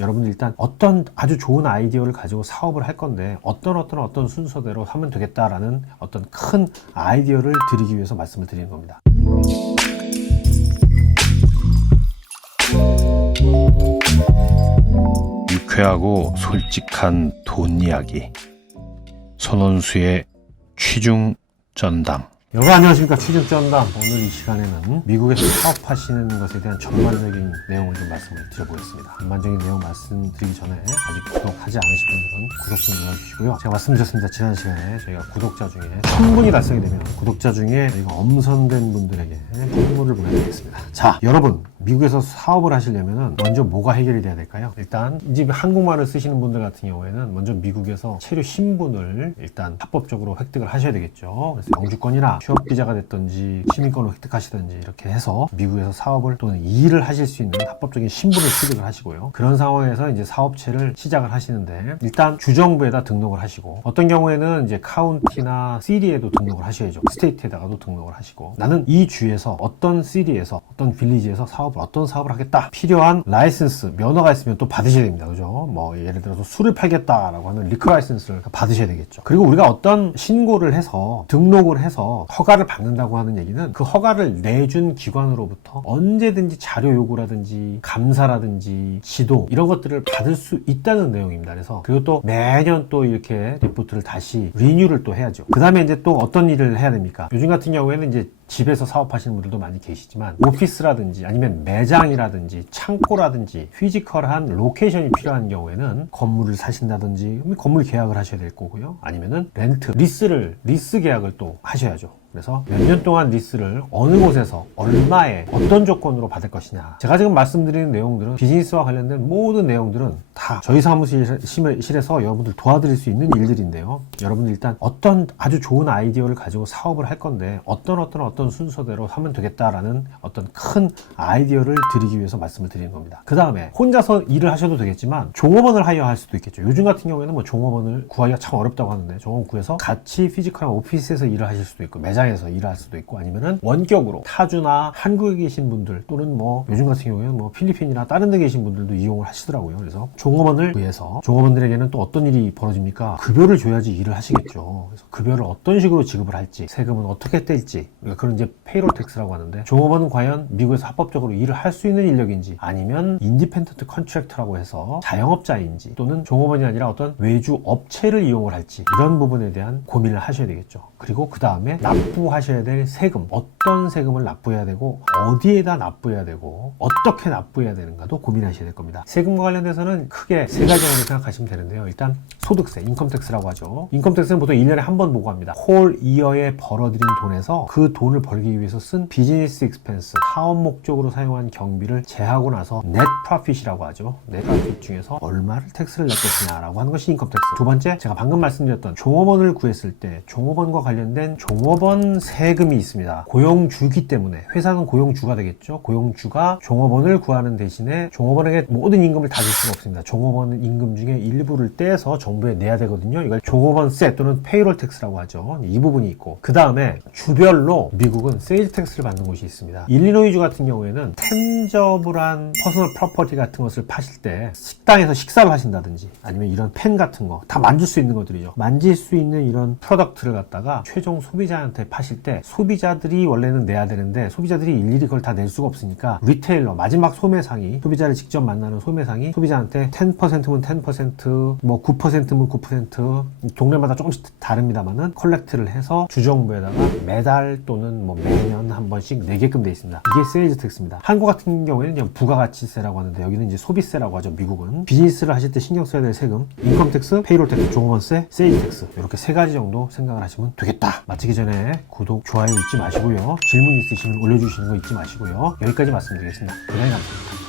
여러분들 일단 어떤 아주 좋은 아이디어를 가지고 사업을 할 건데 어떤 순서대로 하면 되겠다라는 어떤 큰 아이디어를 드리기 위해서 말씀을 드리는 겁니다. 유쾌하고 솔직한 돈 이야기, 손원수의 취중 전담. 여러분 안녕하십니까, 취중전담. 오늘 이 시간에는 미국에서 사업하시는 것에 대한 전반적인 내용을 좀 말씀을 드려보겠습니다. 전반적인 내용 말씀드리기 전에 아직 구독하지 않으신 분들은 구독 좀 눌러주시고요. 제가 말씀드렸습니다. 지난 시간에 저희가 구독자 중에 1000분이 달성이 되면 구독자 중에 저희가 엄선된 분들에게 선물을 보내드리겠습니다. 자, 여러분 미국에서 사업을 하시려면 먼저 뭐가 해결이 돼야 될까요? 일단 이제 한국말을 쓰시는 분들 같은 경우에는 먼저 미국에서 체류 신분을 일단 합법적으로 획득을 하셔야 되겠죠. 그래서 영주권이나 취업비자가 됐든지 시민권을 획득하시든지 이렇게 해서 미국에서 사업을 또는 일을 하실 수 있는 합법적인 신분을 취득을 하시고요. 그런 상황에서 이제 사업체를 시작을 하시는데 일단 주정부에다 등록을 하시고, 어떤 경우에는 이제 카운티나 시리에도 등록을 하셔야죠. 스테이트에다가도 등록을 하시고, 나는 이 주에서 어떤 시리에서 어떤 빌리지에서 어떤 사업을 하겠다, 필요한 라이센스 면허가 있으면 또 받으셔야 됩니다. 그죠? 뭐 예를 들어서 술을 팔겠다라고 하는 리커 라이센스를 받으셔야 되겠죠. 그리고 우리가 어떤 신고를 해서 등록을 해서 허가를 받는다고 하는 얘기는 그 허가를 내준 기관으로부터 언제든지 자료 요구라든지 감사라든지 지도 이런 것들을 받을 수 있다는 내용입니다. 그래서 그리고 또 매년 또 이렇게 리포트를 다시 리뉴를 또 해야죠. 그 다음에 이제 또 어떤 일을 해야 됩니까? 요즘 같은 경우에는 이제 집에서 사업하시는 분들도 많이 계시지만 오피스라든지 아니면 매장이라든지 창고라든지 피지컬한 로케이션이 필요한 경우에는 건물을 사신다든지 건물 계약을 하셔야 될 거고요. 아니면은 리스 계약을 또 하셔야죠. 그래서 몇 년 동안 리스를 어느 곳에서 얼마에 어떤 조건으로 받을 것이냐. 제가 지금 말씀드리는 내용들은 비즈니스와 관련된 모든 내용들은 다 저희 사무실에서 여러분들 도와드릴 수 있는 일들인데요. 여러분들 일단 어떤 아주 좋은 아이디어를 가지고 사업을 할 건데 어떤 순서대로 하면 되겠다라는 어떤 큰 아이디어를 드리기 위해서 말씀을 드리는 겁니다. 그 다음에 혼자서 일을 하셔도 되겠지만 종업원을 하여할 수도 있겠죠. 요즘 같은 경우에는 뭐 종업원을 구하기가 참 어렵다고 하는데 종업원 구해서 같이 피지컬한 오피스에서 일을 하실 수도 있고 매장에서 일할 수도 있고, 아니면은 원격으로 타주나 한국에 계신 분들 또는 뭐 요즘 같은 경우에는 뭐 필리핀이나 다른 데 계신 분들도 이용을 하시더라고요. 그래서 종업원을 위해서 종업원들에게는 또 어떤 일이 벌어집니까? 급여를 줘야지 일을 하시겠죠. 그래서 급여를 어떤 식으로 지급을 할지, 세금은 어떻게 뗄지, 그런 이제 페이롤 텍스라고 하는데, 종업원은 과연 미국에서 합법적으로 일을 할 수 있는 인력인지, 아니면 인디펜던트 컨트랙터라고 해서 자영업자인지, 또는 종업원이 아니라 어떤 외주 업체를 이용을 할지, 이런 부분에 대한 고민을 하셔야 되겠죠. 그리고 그 다음에 납부하셔야 될 세금, 어떤 세금을 납부해야 되고 어디에다 납부해야 되고 어떻게 납부해야 되는가도 고민하셔야 될 겁니다. 세금과 관련돼서는 크게 세 가지 정도 생각하시면 되는데요. 일단 소득세, 인컴텍스라고 하죠. 인컴텍스는 보통 1년에 한 번 보고합니다. 홀 이어에 벌어들인 돈에서 그 돈을 벌기 위해서 쓴 비즈니스 익스펜스, 사업 목적으로 사용한 경비를 제하고 나서 넷 프로핏이라고 하죠. 넷 프로핏 중에서 얼마를 텍스를 낼 것이냐라고 하는 것이 인컴텍스. 두 번째, 제가 방금 말씀드렸던 종업원을 구했을 때 종업원과 관련된 종업원 세금이 있습니다. 고용주기 때문에 회사는 고용주가 되겠죠. 고용주가 종업원을 구하는 대신에 종업원에게 모든 임금을 다 줄 수가 없습니다. 종업원 임금 중에 일부를 떼서 정부에 내야 되거든요. 이걸 종업원세 또는 페이롤 텍스라고 하죠. 이 부분이 있고, 그 다음에 주별로 미국은 세일즈 텍스를 받는 곳이 있습니다. 일리노이주 같은 경우에는 텐저블한 퍼스널 프로퍼티 같은 것을 파실 때 식당에서 식사를 하신다든지 아니면 이런 펜 같은 거 다 만질 수 있는 것들이죠. 만질 수 있는 이런 프로덕트를 갖다가 최종 소비자한테 파실 때 소비자들이 원래는 내야 되는데 소비자들이 일일이 그걸 다 낼 수가 없으니까 리테일러, 마지막 소매상이, 소비자를 직접 만나는 소매상이 소비자한테 10%면 10%, 뭐 9%면 9%, 동네마다 조금씩 다릅니다만은 컬렉트를 해서 주정부에다가 매달 또는 뭐 매년 한 번씩 내게끔 돼 있습니다. 이게 세일즈 텍스입니다. 한국 같은 경우에는 그냥 부가가치세라고 하는데 여기는 이제 소비세라고 하죠. 미국은 비즈니스를 하실 때 신경 써야 될 세금, 인컴 텍스, 페이롤 텍스, 종업원세, 세일즈 텍스, 이렇게 세 가지 정도 생각을 하시면 되겠다. 마치기 전에 구독, 좋아요 잊지 마시고요. 질문 있으시면 올려주시는 거 잊지 마시고요. 여기까지 말씀드리겠습니다. 대단히 감사합니다.